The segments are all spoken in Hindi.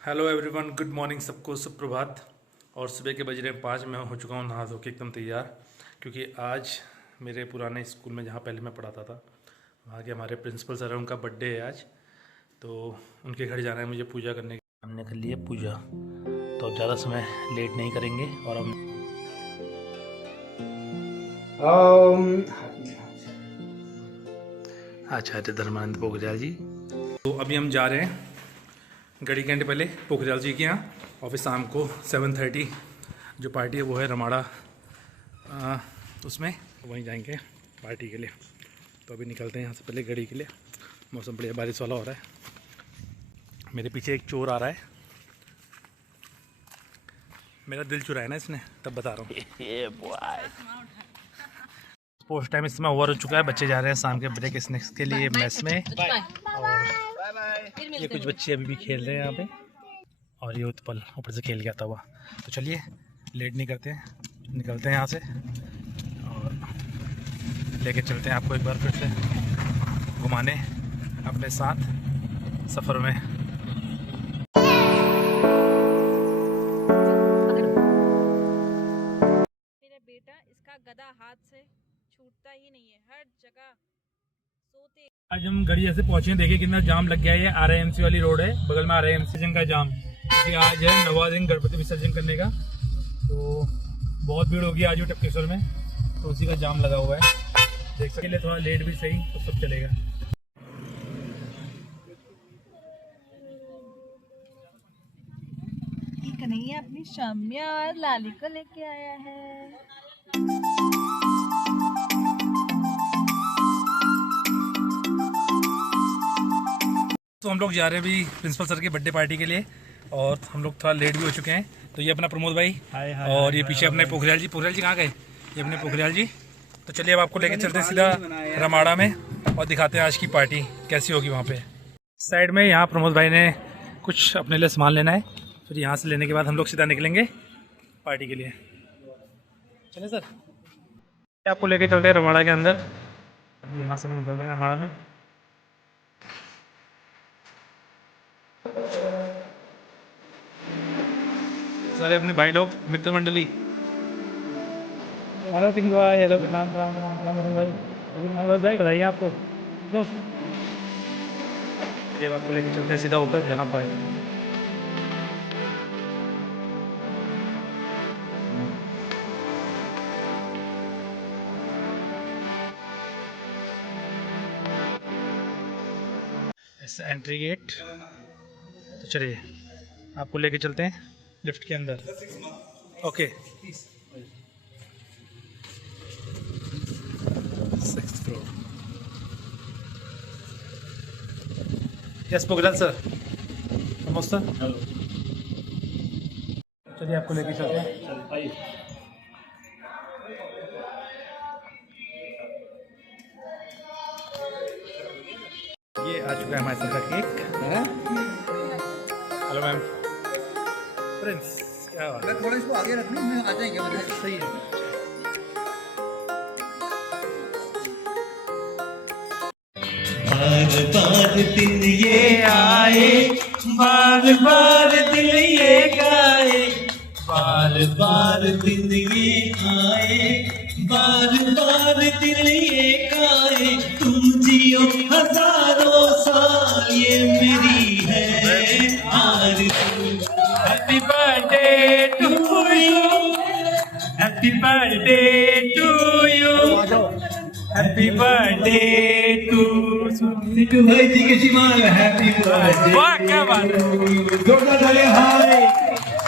हेलो एवरीवन, गुड मॉर्निंग सबको, सुप्रभात। और सुबह के बज रहे 5। मैं हो चुका हूँ नहा धो के एकदम तैयार, क्योंकि आज मेरे पुराने स्कूल में जहाँ पहले मैं पढ़ाता था वहाँ के हमारे प्रिंसिपल सर हैं, उनका बर्थडे है आज। तो उनके घर जाना है मुझे पूजा करने के। हमने कर ली है पूजा, तो अब ज़्यादा समय लेट नहीं करेंगे। और हम आचार्य धर्मानंद पोखरियाल जी। तो अभी हम जा रहे हैं घड़ी घंटे पहले पोखरियाल जी के यहाँ, और फिर शाम को 7:30 जो पार्टी है वो है रमाड़ा, उसमें वहीं जाएंगे पार्टी के लिए। तो अभी निकलते हैं यहाँ से पहले घड़ी के लिए। मौसम बढ़िया बारिश वाला हो रहा है। मेरे पीछे एक चोर आ रहा है, मेरा दिल चुराया ना इसने, तब बता रहा हूँ। पोस्ट टाइम इस समय ओवर हो चुका है, बच्चे जा रहे हैं शाम के ब्रेक स्नैक्स के लिए मेस में। ये कुछ बच्चे अभी भी खेल रहे हैं यहाँ पे, और ये उत्पल ऊपर से खेल गया था हुआ। तो चलिए लेट नहीं करते हैं, निकलते हैं यहाँ से और लेके चलते हैं आपको एक बार फिर से घुमाने अपने साथ सफ़र में। मेरा बेटा, इसका गधा हाथ से छूटता ही नहीं है, हर जगह सोते। आज हम घड़ी ऐसे पहुंचे, देखिए कितना जाम लग गया है। ये RIMC वाली रोड है, बगल में RIMC का जाम, क्योंकि आज है नवाज़िंग गणपति विसर्जन करने का। तो बहुत भीड़ होगी आज टपकेश्वर में, तो उसी का जाम लगा हुआ है। देख सकते हैं, थोड़ा लेट भी सही तो सब चलेगा। कन्हैया अपनी शाम्या और लाली को लेके आया है। तो हम लोग जा रहे हैं अभी प्रिंसिपल सर की बर्थडे पार्टी के लिए, और हम लोग थोड़ा लेट भी हो चुके हैं। तो ये अपना प्रमोद भाई और ये पीछे अपने पोखरियाल जी कहाँ गए? ये अपने पोखरियाल जी। तो चलिए अब आपको लेके चलते हैं सीधा रमाड़ा में और दिखाते हैं आज की पार्टी कैसी होगी वहाँ पे। साइड में यहाँ प्रमोद भाई ने कुछ अपने लिए सामान लेना है, फिर यहाँ से लेने के बाद हम लोग सीधा निकलेंगे पार्टी के लिए। चले सर, आपको लेके चलते हैं रमाड़ा के अंदर। यहाँ से हम निकलते हैं रमाड़ा में। सारे अपने भाई लोग, मित्र मंडली। बताइए आपको, ये आपको लेके चलते हैं सीधा ऊपर जहाँ पर एंट्री गेट। तो चलिए आपको लेके चलते हैं लिफ्ट के अंदर। Okay, 6th floor. Yes Pokhriyal sir, नमस्ते। चलिए आपको लेके चलते हैं। ये आ चुका है हमारे साथ का केक। Hello ma'am. प्रिंस, क्या बात है? थोड़ा इसको आगे रखना, मैं आ जाएंगे मतलब। सही है। बार बार दिन ये आए, बार बार दिल ये गाए, बार बार दिन ये आए, बार बार दिल ये गाए। तुम जियो हजारों साल, ये मेरी है आरज़ू। Happy birthday to you, happy birthday to you, happy birthday to Sidhu भाई जी के शिमाल। Happy birthday. वाह क्या बात है, जोरदार तालियां। हाय,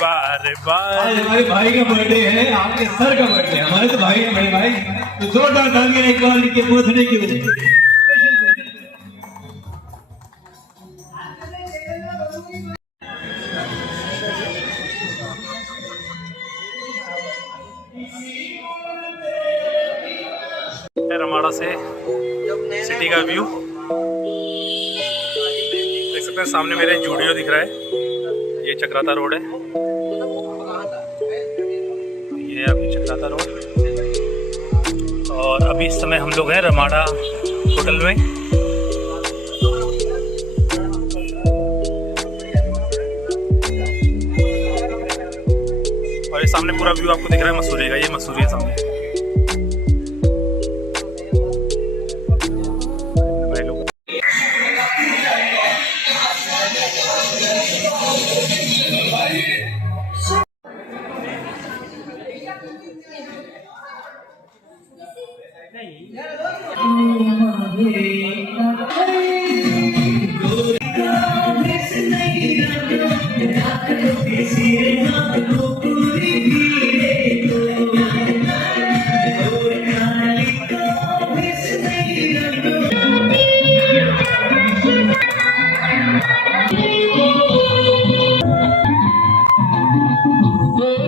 बार बार आज हमारे भाई का बर्थडे है, आपके सर का बर्थडे है। हमारे तो भाई है बड़े भाई, तो जोरदार तालियां एक बार इनके बर्थडे की वजह से। रमाड़ा से सिटी का व्यू देख सकते हैं। सामने मेरे जूडियो दिख रहा है, ये चक्राता रोड है, ये अभी चक्राता रोड। और अभी इस समय हम लोग हैं रमाड़ा होटल में। सामने पूरा व्यू आपको दिख रहा है मसूरी का, ये मसूरी है सामने। भाई लोग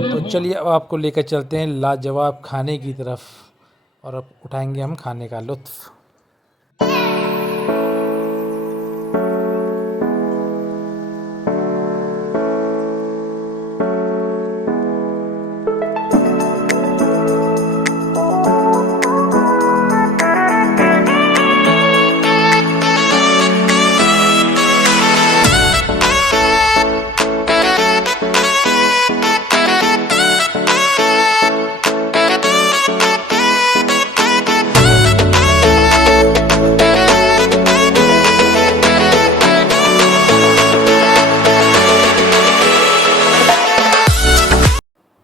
तो चलिए अब आपको लेकर चलते हैं लाजवाब खाने की तरफ और अब उठाएंगे हम खाने का लुत्फ़।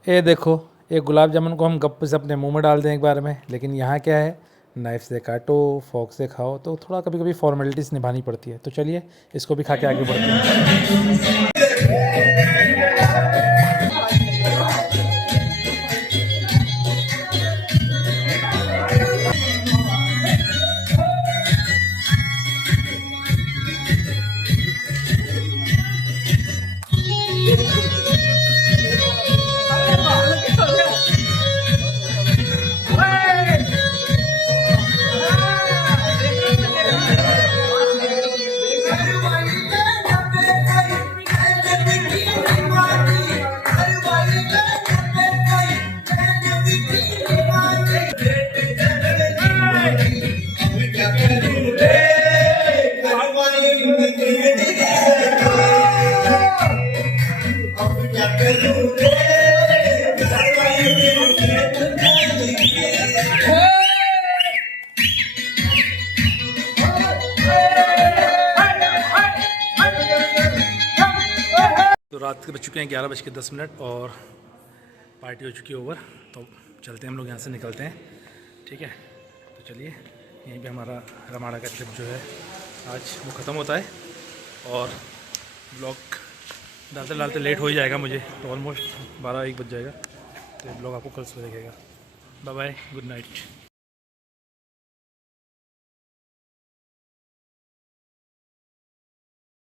ये देखो, ये गुलाब जामुन को हम गप्पे से अपने मुंह में डाल दें एक बार में, लेकिन यहाँ क्या है, नाइफ़ से काटो, फोक से खाओ, तो थोड़ा कभी कभी फॉर्मेलिटीज़ निभानी पड़ती है। तो चलिए इसको भी खा के आगे बढ़ते हैं। तो रात के बज चुके हैं 11:10 और पार्टी हो चुकी है ओवर। तो चलते हैं हम लोग यहाँ से, निकलते हैं, ठीक है। तो चलिए, यहीं पे हमारा रमाड़ा का ट्रिप जो है आज वो ख़त्म होता है और ब्लॉग डालते डालते लेट हो ही जाएगा मुझे, तो ऑलमोस्ट 12-1 बज जाएगा। तो ब्लॉग आपको कल सुबह देखेगा। Bye bye, good night.